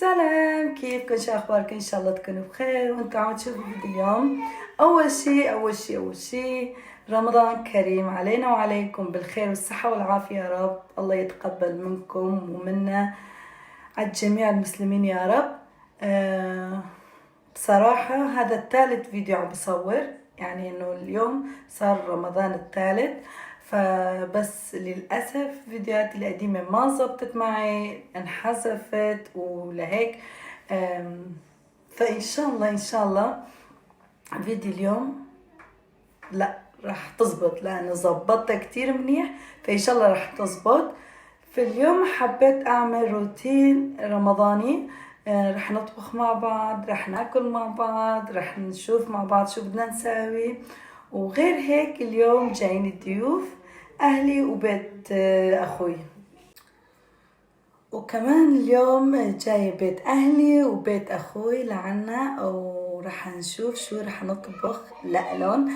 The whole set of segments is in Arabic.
سلام، كيفكن؟ شو اخباركم؟ ان شاء الله تكونوا بخير وانتم عم تشوفوا فيديو اليوم. اول شي رمضان كريم علينا وعليكم بالخير والصحة والعافية يا رب. الله يتقبل منكم ومنا على جميع المسلمين يا رب. بصراحة هذا الثالث فيديو عم بصور، يعني انه اليوم صار رمضان الثالث. فبس للأسف فيديوهاتي القديمة ما زبطت معي، انحذفت ولهيك. فإن شاء الله إن شاء الله فيديو اليوم لا راح تزبط، لأنه زبطتها كتير منيح، فإن شاء الله راح تزبط. في اليوم حبيت أعمل روتين رمضاني. رح نطبخ مع بعض، رح ناكل مع بعض، رح نشوف مع بعض شو بدنا نساوي. وغير هيك اليوم جايين الضيوف أهلي وبيت أخوي، وكمان اليوم جاي بيت أهلي وبيت أخوي لعنا، ورح نشوف شو رح نطبخ لألون.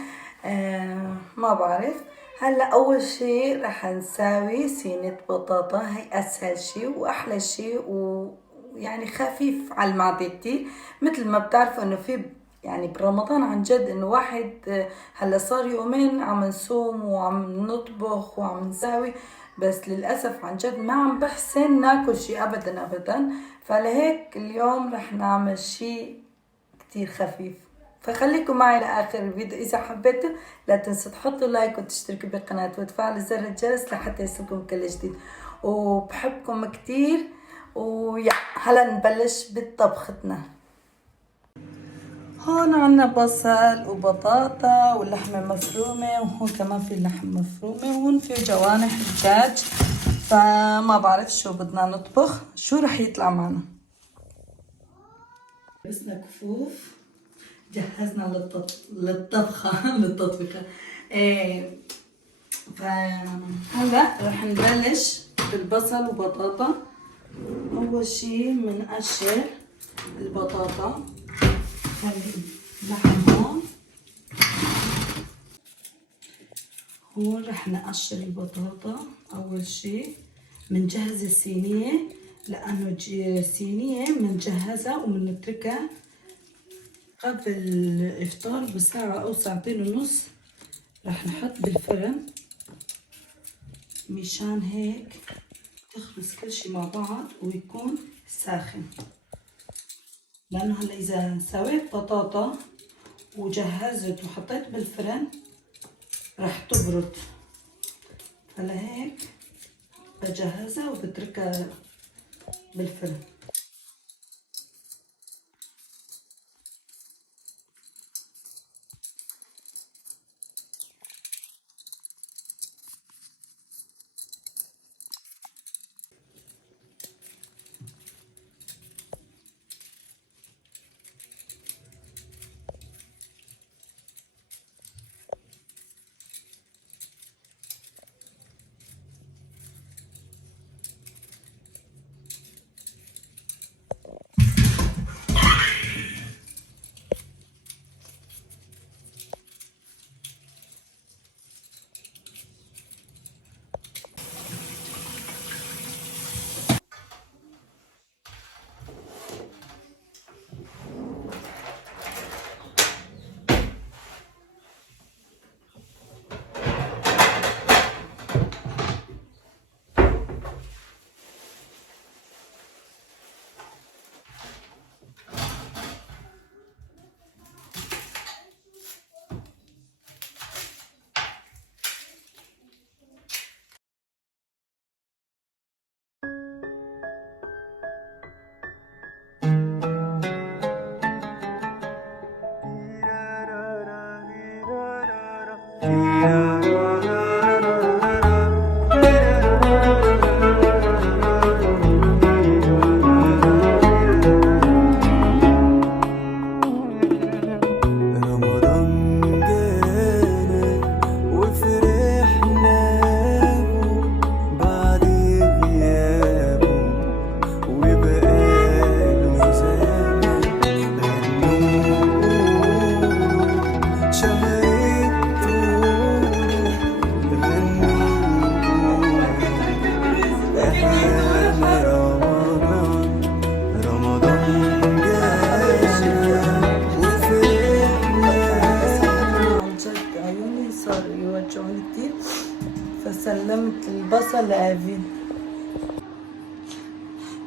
ما بعرف. هلا أول شي رح نساوي صينية بطاطا، هي أسهل شي وأحلى شي ويعني خفيف على المعدتي. مثل ما بتعرفوا إنه في يعني برمضان عن جد إنه واحد هلا صار يومين عم نصوم وعم نطبخ وعم نساوي، بس للأسف عن جد ما عم بحسن ناكل شي أبدا أبدا. فلهيك اليوم رح نعمل شي كتير خفيف. فخليكم معي لآخر الفيديو. إذا حبيتوا لا تنسوا تحطوا لايك وتشتركوا بالقناة وتفعلوا زر الجرس لحتى يصلكم كل جديد. وبحبكم كتير. ويا هلا نبلش بطبختنا. هون عنا بصل وبطاطا ولحمة مفرومة، وهون كمان في لحم مفرومة، وهون في جوانح دجاج. فما بعرف شو بدنا نطبخ، شو رح يطلع معنا. لبسنا كفوف، جهزنا للطبخة للتطبيخة. إيه. فهلا رح نبلش بالبصل وبطاطا. أول شي منقشر البطاطا، خلي اللحم هون. هون رح نقشر البطاطا. أول شي منجهز الصينية، لأنه الصينية منجهزها ومنتركها قبل الإفطار بساعة أو ساعتين ونص. رح نحط بالفرن مشان هيك تخلص كل شي مع بعض ويكون ساخن، لأنه هلا إذا سويت بطاطا وجهزت وحطيت بالفرن رح تبرد. فلهيك بجهزها وبتركها بالفرن.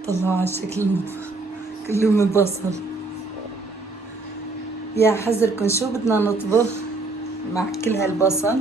طلعوا على شكل المطبخ كله من بصل. يا حذركن شو بدنا نطبخ مع كل هالبصل.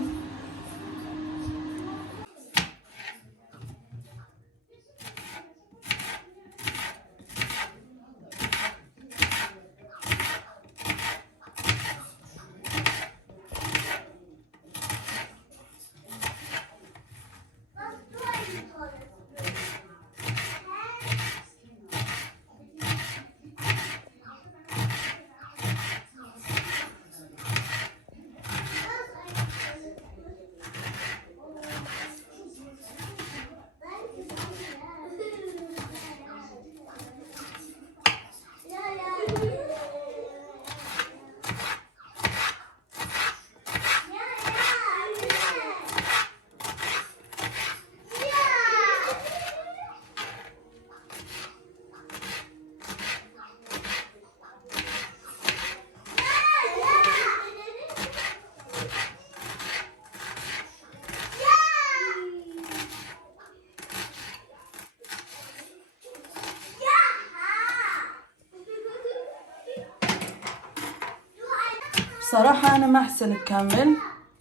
بصراحة أنا ما أحسن أكمل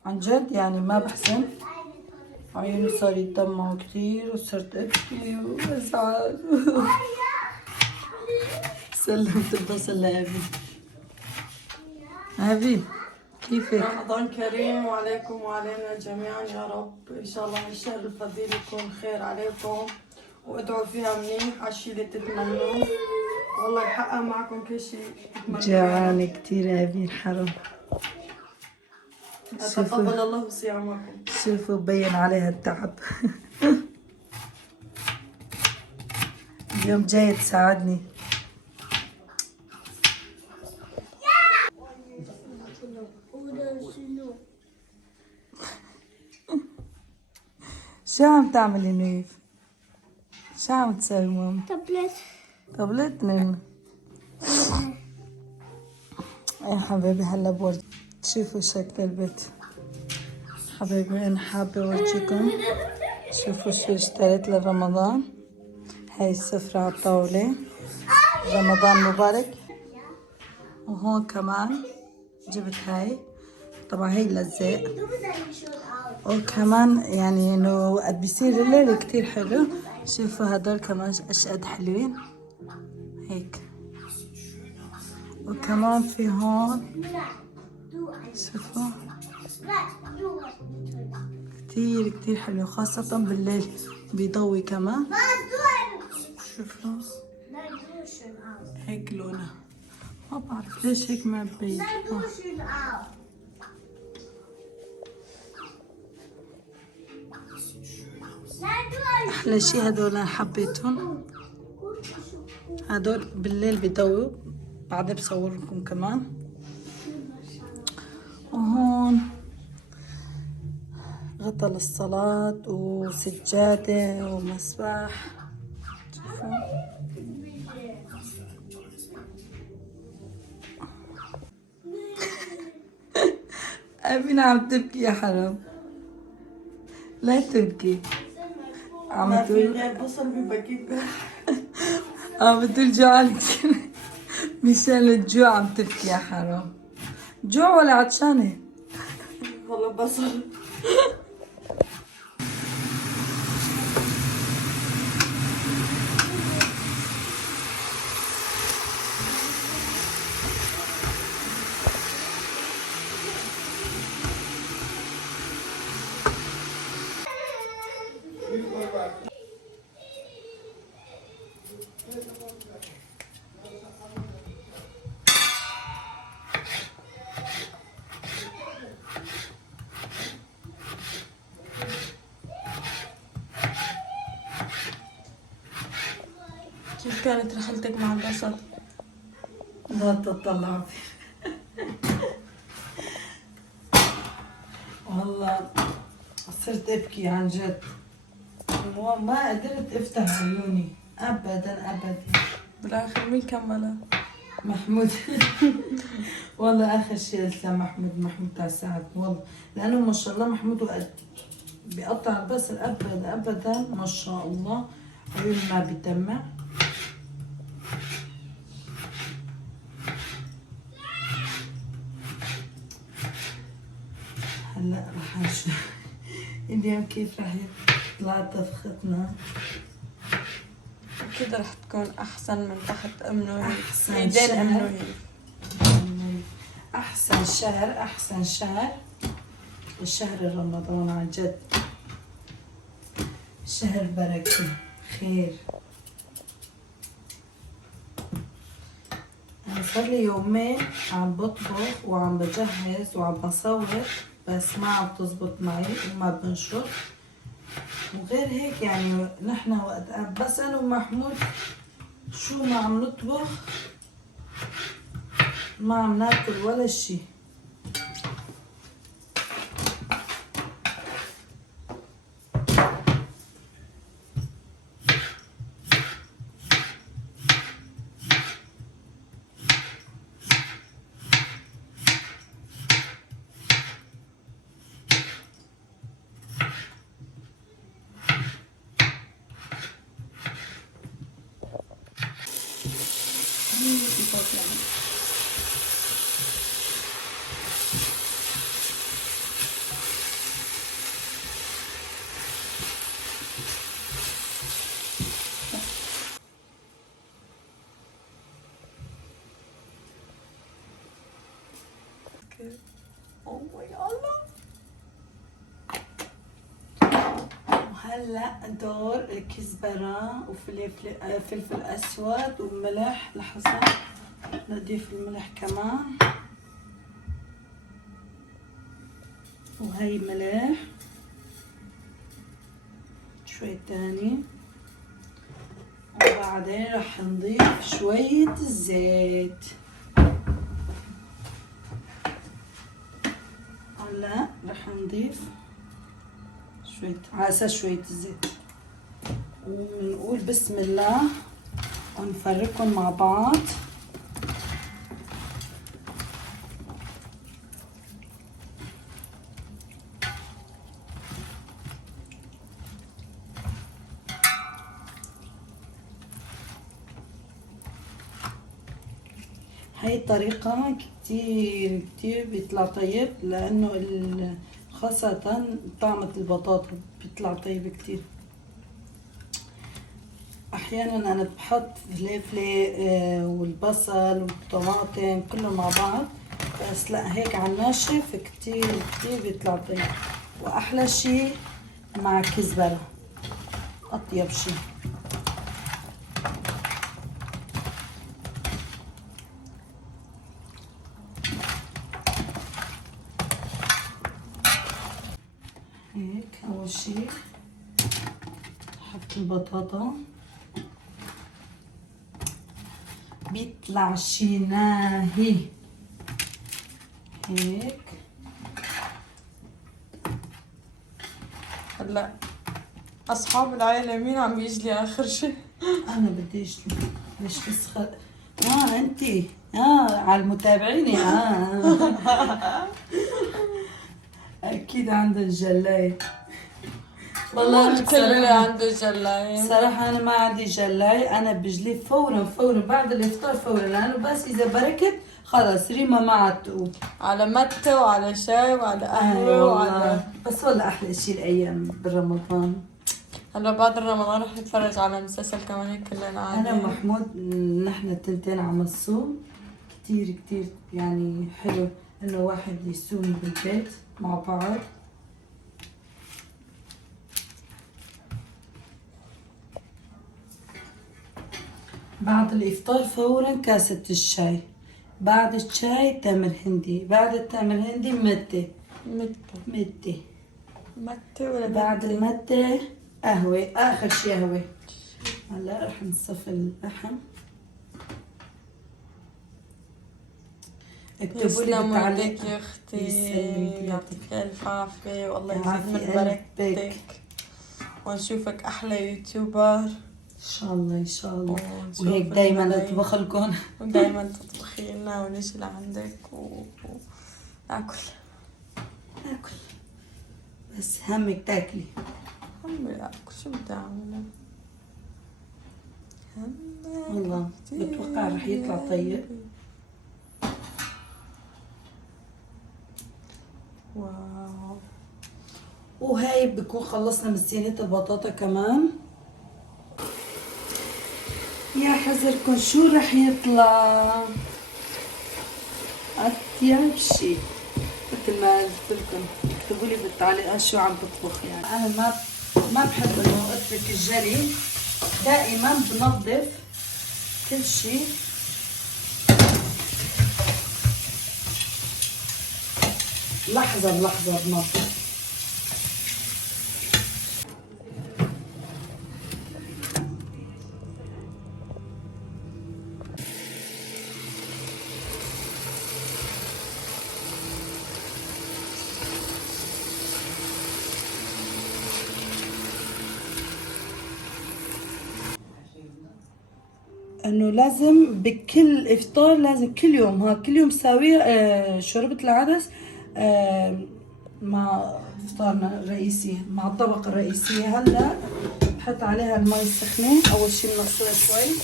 عن جد، يعني ما بحسن. عيوني صار يتدمعوا كتير وصرت أبكي وأزعل. سلمت البصل لأبي. أبي كيفك؟ رمضان كريم وعليكم وعلينا جميعا يا رب. إن شاء الله الشهر الفضيل يكون خير عليكم، وادعوا فيها منيح على الشي اللي تتمنوه، والله يحقق معكم كل شيء تتمنوه. جوعانة كتير أبي الحرم. تقبل الله صيامكم. شوفوا بين عليها التعب. اليوم جاية تساعدني. شو عم تعملي نيف؟ شو عم تسوي ماما؟ طبلت نينا. يا حبيبي هلا بورجي تشوفوا شكل البيت. حبايبي انا حابة اورجيكم. شوفوا شو اشتريت لرمضان. هاي السفرة على الطاولة، رمضان مبارك. وهون كمان جبت هاي، طبعا هي لزق. وكمان يعني انه وقت بيصير الليل كتير حلو. شوفوا هدول كمان اشقد حلوين هيك. وكمان في هون شوفوا كتير كتير حلو، خاصة بالليل بيضوي كمان. شوفوا هيك لونه، ما بعرف ليش هيك ما ببين. احلى شي هدول انا حبيتهم. هدول بالليل بيضووا، بعدين بصور لكم كمان. وهون غطا للصلاة وسجادة ومسبح. شوفوا أمينة عم تبكي يا حرام، لا تبكي. عم تقول بصل ببكيك. عم تقول جوعان كثير. مشان الجوع عم تبكي يا حرام. جوع ولا عطشانة؟ والله بصل. كيف كانت رحلتك مع البصل؟ لا تطلع فيه. والله صرت ابكي عن جد، ما قدرت افتح عيوني ابدا ابدا. بالاخر مين كملها؟ محمود. والله اخر شيء قلت محمود تعال ساعدني والله، لانه ما شاء الله محمود وقت بيقطع البصل ابدا ابدا ما شاء الله عيون ما بيدمع. راح نشوف اليوم كيف راح يطلع طبختنا. أكيد رح تكون أحسن من تحت أم نهيل. أحسن إيدين أم شهر. نهيل. أحسن شهر الشهر رمضان عن جد. شهر بركة خير. أنا صار لي يومين عم بطبخ وعم بجهز وعم بصور، بس ما عم تزبط معي وما بنشر. وغير هيك يعني نحن وقت بس أنا ومحمود شو ما عم نطبخ ما عم ناكل ولا شي. وهلا دور الكزبرة فلفل اسود وملح. لحظة نضيف الملح كمان، وهي ملح شوي تاني، وبعدين رح نضيف شوية الزيت. هلا رح نضيف شوية الزيت، ونقول بسم الله ونفركهم مع بعض. هاي الطريقة كتير بيطلع طيب، لأنه خاصة طعمة البطاطا بيطلع طيب كتير. أحيانا أنا بحط فلفلة والبصل والطماطم كله مع بعض، بس لا هيك على الناشف كتير بيطلع طيب. وأحلى شي مع كزبرة، أطيب شي. هيك أول شي حط البطاطا، بيطلع شي ناهي هيك. هلا أصحاب العائلة مين عم يجلي آخر شي؟ أنا بديش ليش بس أنتي على المتابعين أكيد عند الجلاي. والله الكل عنده جلاي. صراحة أنا ما عندي جلاي، أنا بجلي فورا بعد الإفطار فورا، لأنه بس إذا بركت خلاص ريما ما عاد تقوم. على متى وعلى شاي وعلى قهوة وعلى بس والله أحلى شي الأيام برمضان. هلا بعد رمضان رح نتفرج على مسلسل كمان هيك كلنا عادي. أنا ومحمود نحن التنتين عم نصوم كتير يعني حلو إنه واحد يصوم بالبيت مع بعض. بعد الإفطار فورا كاسة الشاي، بعد الشاي تمر هندي، بعد التمر هندي متة ولا بعد المتة قهوة، آخر شي قهوة. هلا رح نصفي اللحم. اكتبوا لي بالتعليق يا اختي، يعطيك الف عافيه والله يزيد من بركتك ونشوفك احلى يوتيوبر ان شاء الله. وهيك دايما اطبخ لكم ودايما تطبخي لنا ونجي لعندك وناكل بس همك تاكلي. همي اكل، شو بدي اعمل؟ والله بتوقع رح يطلع طيب. واو وهاي بكون خلصنا من صينية البطاطا كمان. يا حذركن شو رح يطلع أطيب شي. مثل ما قلت لكم اكتبوا لي بالتعليقات شو عم بطبخ. يعني انا ما بحب انه اترك الجلي، دائما بنظف كل شي. لحظة بلحظة بنظف. انه لازم بكل افطار، لازم كل يوم كل يوم ساوي شوربة العدس مع افطارنا الرئيسي، مع الطبق الرئيسي. هلا بحط عليها المي السخنة. اول شي بنغسلها شوي.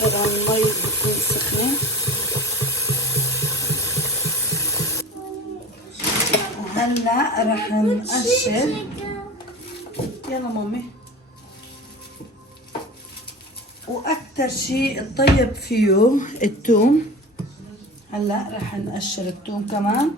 طبعا المي بتكون سخنة. هلا رح نقشر. يلا مامي. واكتر شي الطيب فيه الثوم. هلا رح نقشر الثوم كمان.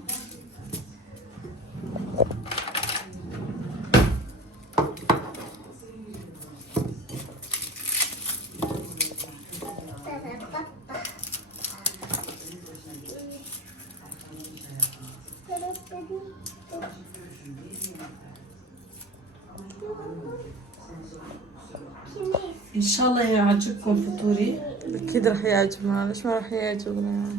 ان شاء الله يعجبكم فطوري. اكيد رح يعجبنا، ليش ما رح يعجبنا؟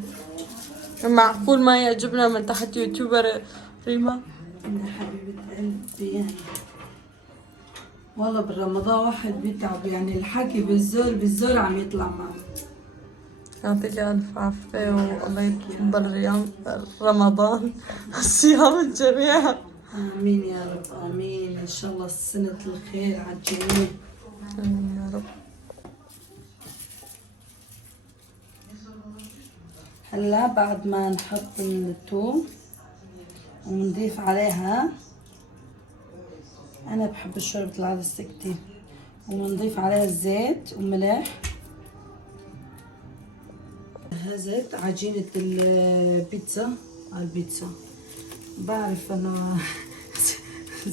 يعني معقول ما يعجبنا من تحت يوتيوبر ريما؟ يا حبيبة قلبي يعني والله بالرمضان واحد بيتعب، يعني الحكي بالزور عم يطلع معه. يعطيك ألف عافية والله يتقبل رمضان الصيام الجميع. امين يا رب امين. ان شاء الله سنة الخير على الجميع. آمين يا رب. هلا بعد ما نحط الثوم ونضيف عليها، انا بحب شوربة العدس كتير، ونضيف عليها الزيت وملح. جهزت عجينة البيتزا. البيتزا بعرف انه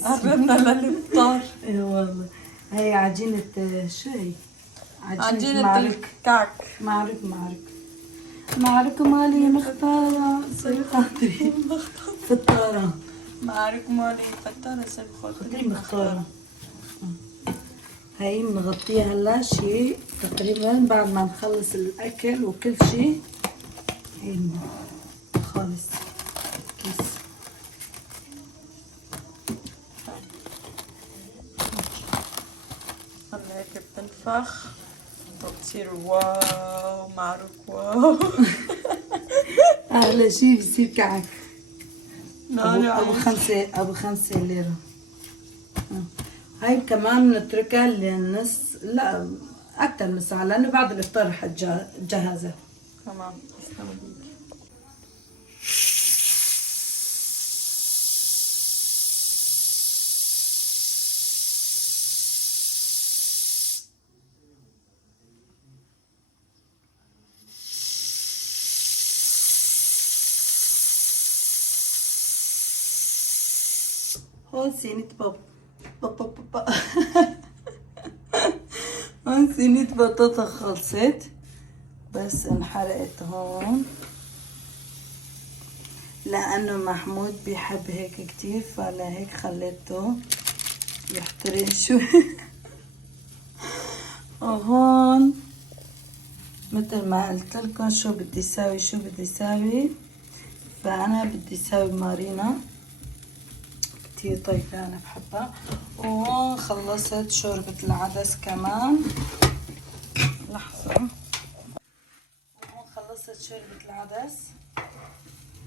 قربنا للإفطار. ايه والله. هي عجينة شو هي؟ عجينة الكعك. معرك مالي مختارة صير خاطري فطارة. معرك مالي فتارة صير خاطري مختارة. هاي بنغطيها هلا شي تقريبا بعد ما نخلص الأكل وكل شي. هاي خالص كيس. هلا هيك بتنفخ وبتصير واو. معروك واو. أغلى شي بصير كعك. لا أبو 5 ليرة. هاي كمان نتركها للنص، لا أكتر من ساعة، لأنه بعد الإفطار رح تجهزها. تمام. تسلم ايديك. هون صينية بابا. هون صينية بطاطا خلصت، بس انحرقت هون لأنه محمود بيحب هيك كتير، فلهيك خليته يحترق شوي. وهون مثل ما قلت لكم شو بدي ساوي. فأنا بدي ساوي مارينا كتير طيبة أنا بحبها. وهون خلصت شوربة العدس كمان. لحظة. شوربة العدس.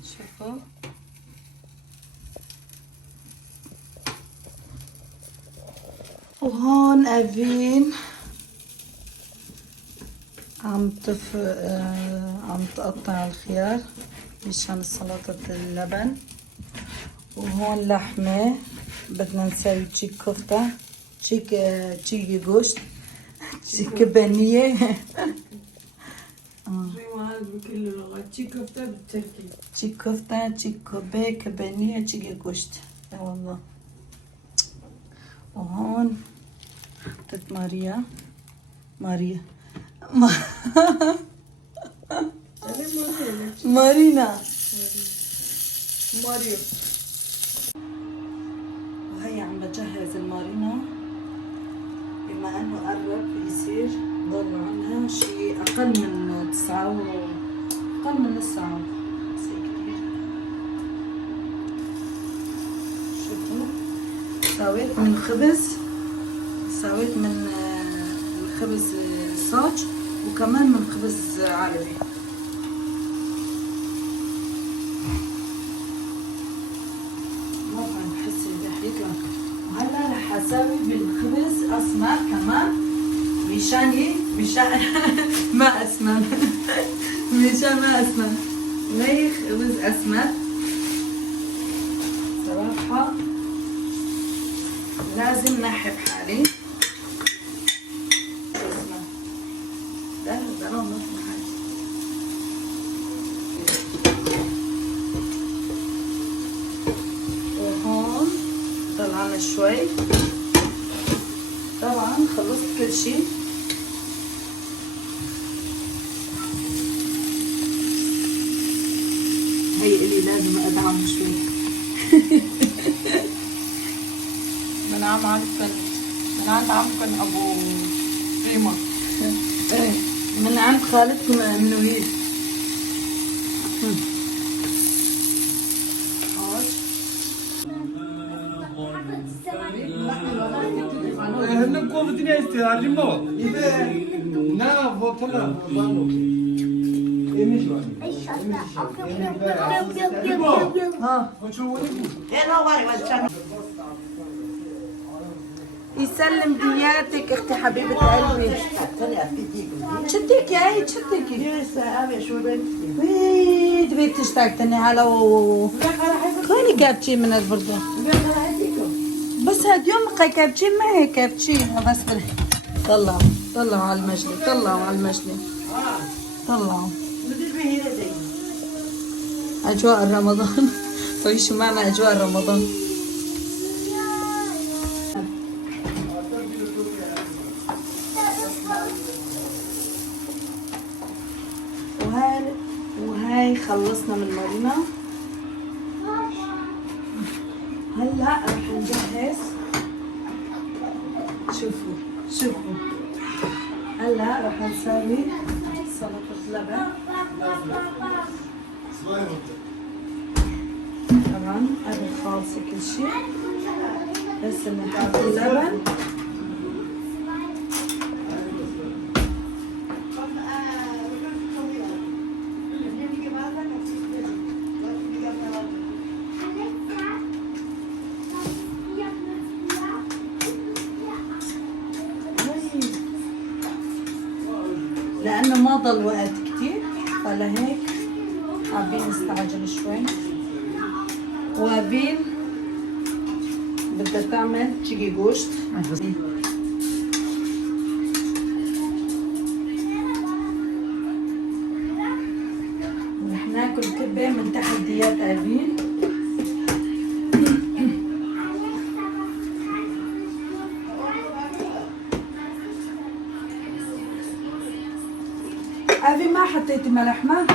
شوفوا وهون أفين عم تقطع الخيار مشان سلطة اللبن. وهون لحمة بدنا نسوي تشيك كفتة، تشيك جوشت، تشيك بانية. بكل اللغات تشيك كفتة بالتركي. تشيك كفتة، تشيك كبانية، تشيك جوشت. يا والله. وهون حطيت ماريا مارينا ماريو. وهي عم بجهز المارينا بما انه قرب يصير ضل عنها شيء اقل من اقل من نص ساعة. كتير. شوفوا سويت من خبز صاج وكمان من خبز عربي. وهلا رح اسوي بالخبز اسمر كمان مشان ما اسمر. مشان ما اسمر ليه خبز اسمر. صراحة لازم نحب حالي. ده لون نحب حالي. وهون طلعنا شوي. طبعا خلصت كل شيء. هي اللي لازم ادعم شوي. من عند عمكن ابو ريما. من عند خالتكم منويل. هنن قوفتني استعاري مو نا بطلنا يسلم دياتك اختي حبيبة قلبي. تشتكي هاي تشتكي. ويد بيت تشتاقتني على خلي كابتشي من البردة. بس هاد يوم كابتشي ما هي كابتشي بس طلعوا على المجلي. طلعوا أجواء رمضان. طيب شو معنى أجواء رمضان؟ وهاي خلصنا من المارينا. هلا رح نجهز. شوفوا هلا رح نسوي سلطة لبن. طبعا انا خالصة كل شيء بس نحط اللبن. لأنه ما ضل وقت كتير فلهيك حابين نستعجل شوي. وابين بدها تعمل تشيكي جوشت. رح ناكل كبة من تحت ديات ابين. أبي ما حطيتي ملح ما؟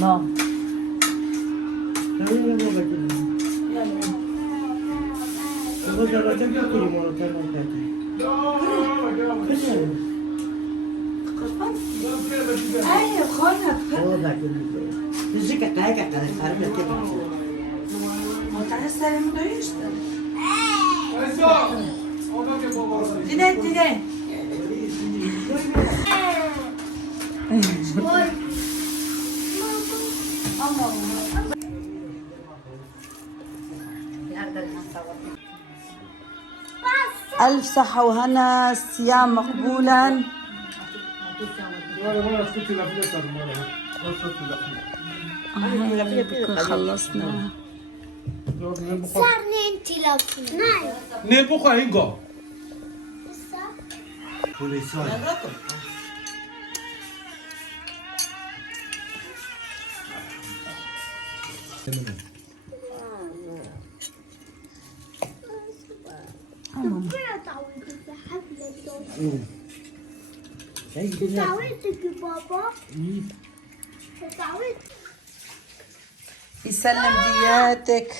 لا. أي خونها ألف صحة وهنا، صيام مقبولا. بكون خلصنا. صارني انت لو ناي نبوخا هينجو. تعودتك بابا تعودت يسلم دياتك.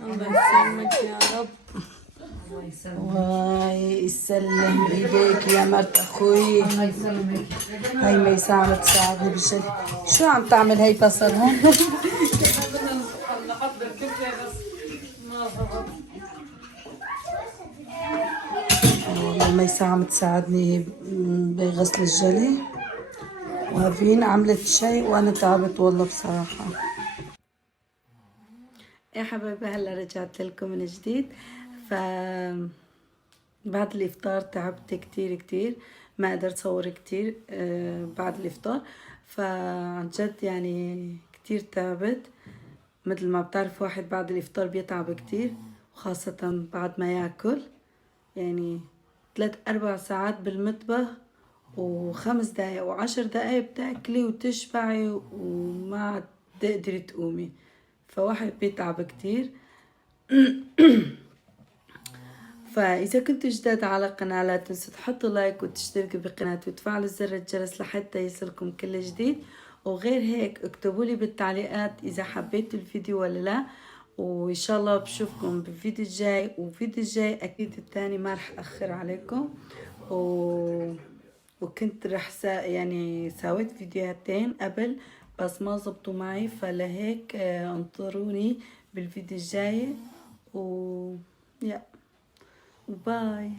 الله يسلمك يا رب. واي يسلم ايديك يا مرت اخوي. هاي ميساء عم تساعدني بالشغل. شو عم تعمل هي بصل هون؟ والله ميساء عم تساعدني بغسل الجلي، وهافين عملت شيء وانا تعبت والله بصراحة. يا حبايبي هلا رجعت لكم من جديد. بعد الإفطار تعبت كتير كتير، ما قدرت صور كتير بعد الإفطار. فعن جد يعني كتير تعبت. مثل ما بتعرف واحد بعد الإفطار بيتعب كتير، وخاصة بعد ما ياكل. يعني 3-4 ساعات بالمطبخ، و5 دقايق و10 دقايق بتاكلي وتشبعي وما تقدري تقومي. فواحد بيتعب كتير. فإذا كنتوا جداد على القناة لا تنسوا تحطوا لايك وتشتركوا بقناتي وتفعلوا زر الجرس لحتى يصلكم كل جديد. وغير هيك اكتبوا لي بالتعليقات إذا حبيتوا الفيديو ولا لا. وإن شاء الله بشوفكم بالفيديو الجاي، وفيديو الجاي أكيد التاني ما رح أخر عليكم. وكنت رح يعني سويت فيديوهاتين قبل بس ما زبطوا معي، فلهيك انطروني بالفيديو الجاي. يا باي.